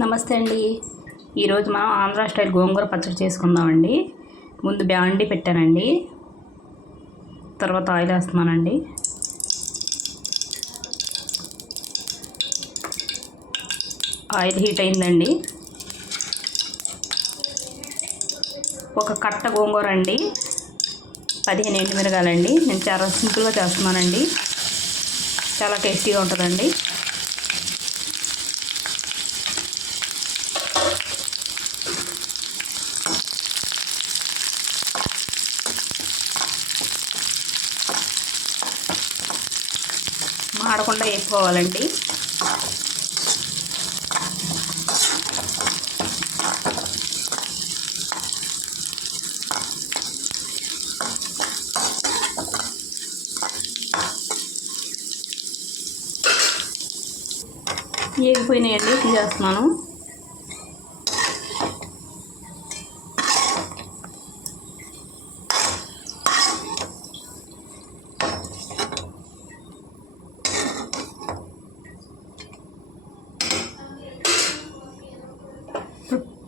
నమస్తే అండి. ఈరోజు మనం ఆంధ్ర స్టైల్ గోంగూర పచ్చడి చేసుకుందామండి. ముందు బాండి పెట్టానండి, తర్వాత ఆయిల్ వేస్తున్నానండి. ఆయిల్ హీట్ అయిందండి. ఒక కట్ట గోంగూర అండి, 15 ఎండుమిరగాయలండి. నేను చాలా సింపుల్గా చేస్తున్నానండి, చాలా టేస్టీగా ఉంటుందండి. మాడకుండా వేసుకోవాలండి. వేగిపోయినాయండి, తీసేస్తున్నాను.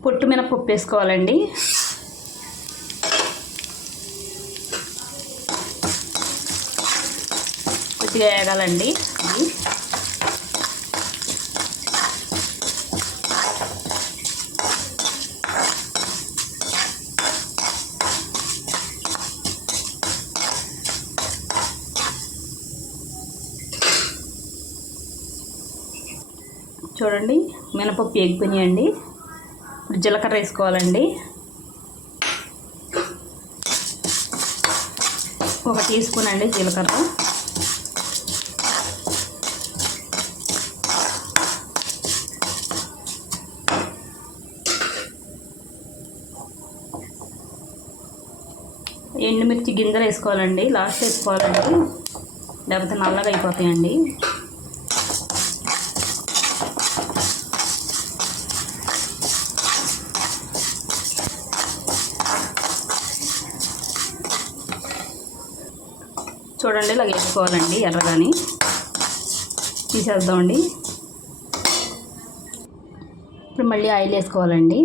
పొట్టు మినపప్పు వేసుకోవాలండి. కొద్దిగా వేగాలండి. చూడండి, మినపప్పు వేగిపోయినాయండి. ఇప్పుడు జీలకర్ర వేసుకోవాలండి. 1 టీ స్పూన్ అండి జీలకర్ర. ఎండుమిర్చి గింజలు వేసుకోవాలండి, లాస్ట్ వేసుకోవాలండి, లేకపోతే నల్లగా అయిపోతాయండి. చూడండి, ఇలా వేసుకోవాలండి ఎర్రగాని. తీసేద్దామండి. ఇప్పుడు మళ్ళీ ఆయిల్ వేసుకోవాలండి.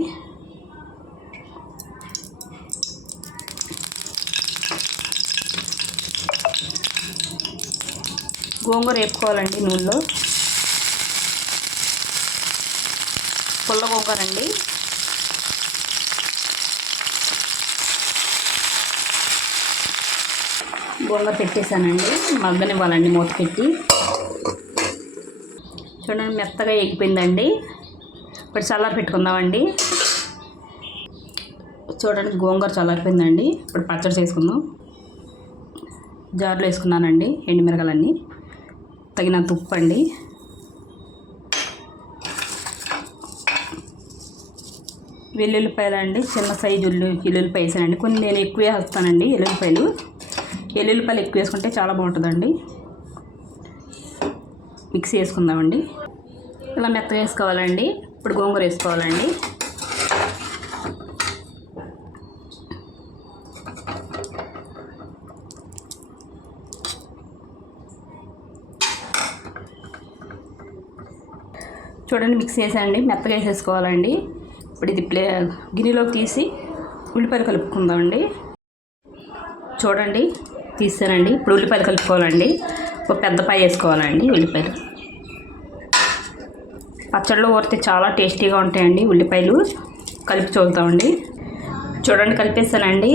గోంగూర వేపుకోవాలండి నూనెలో. పుల్ల గోంగూర అండి. గోంగూర పెట్టేశానండి, మగ్గనివ్వాలండి మూత పెట్టి. చూడండి, మెత్తగా ఎగిపోయిందండి. ఇప్పుడు చల్లారి పెట్టుకుందామండి. చూడండి, గోంగూర చల్లారిపోయిందండి. ఇప్పుడు పచ్చడి చేసుకుందాం. జార్లో వేసుకున్నానండి ఎండుమిరగాయలన్నీ, తగినంత ఉప్పు అండి, వెల్లుల్లిపాయలు అండి, చిన్న సైజు వెల్లుల్లిపాయ వేసానండి. కొన్ని నేను ఎక్కువ వేస్తానండి వెల్లుల్లిపాయలు ఎక్కువ వేసుకుంటే చాలా బాగుంటుందండి. మిక్సీ వేసుకుందామండి. ఇలా మెత్తగా వేసుకోవాలండి. ఇప్పుడు గోంగూర వేసుకోవాలండి. చూడండి, మిక్స్ చేసానండి, మెత్తగా వేసేసుకోవాలండి. ఇప్పుడు ఇది గిన్నెలోకి తీసి ఉల్లిపాయలు కలుపుకుందామండి. చూడండి, తీసానండి. ఇప్పుడు ఉల్లిపాయలు కలుపుకోవాలండి. ఒక పెద్ద పాయ వేసుకోవాలండి ఉల్లిపాయలు. పచ్చడిలో ఊరితే చాలా టేస్టీగా ఉంటాయండి ఉల్లిపాయలు. కలిపి చూద్దామండి. చూడండి, కలిపేసానండి.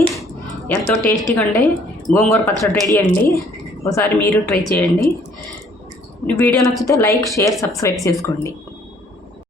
ఎంతో టేస్టీగా ఉండే గోంగూర పచ్చడి రెడీ అండి. ఒకసారి మీరు ట్రై చేయండి. వీడియో నచ్చితే లైక్, షేర్, సబ్స్క్రైబ్ చేసుకోండి.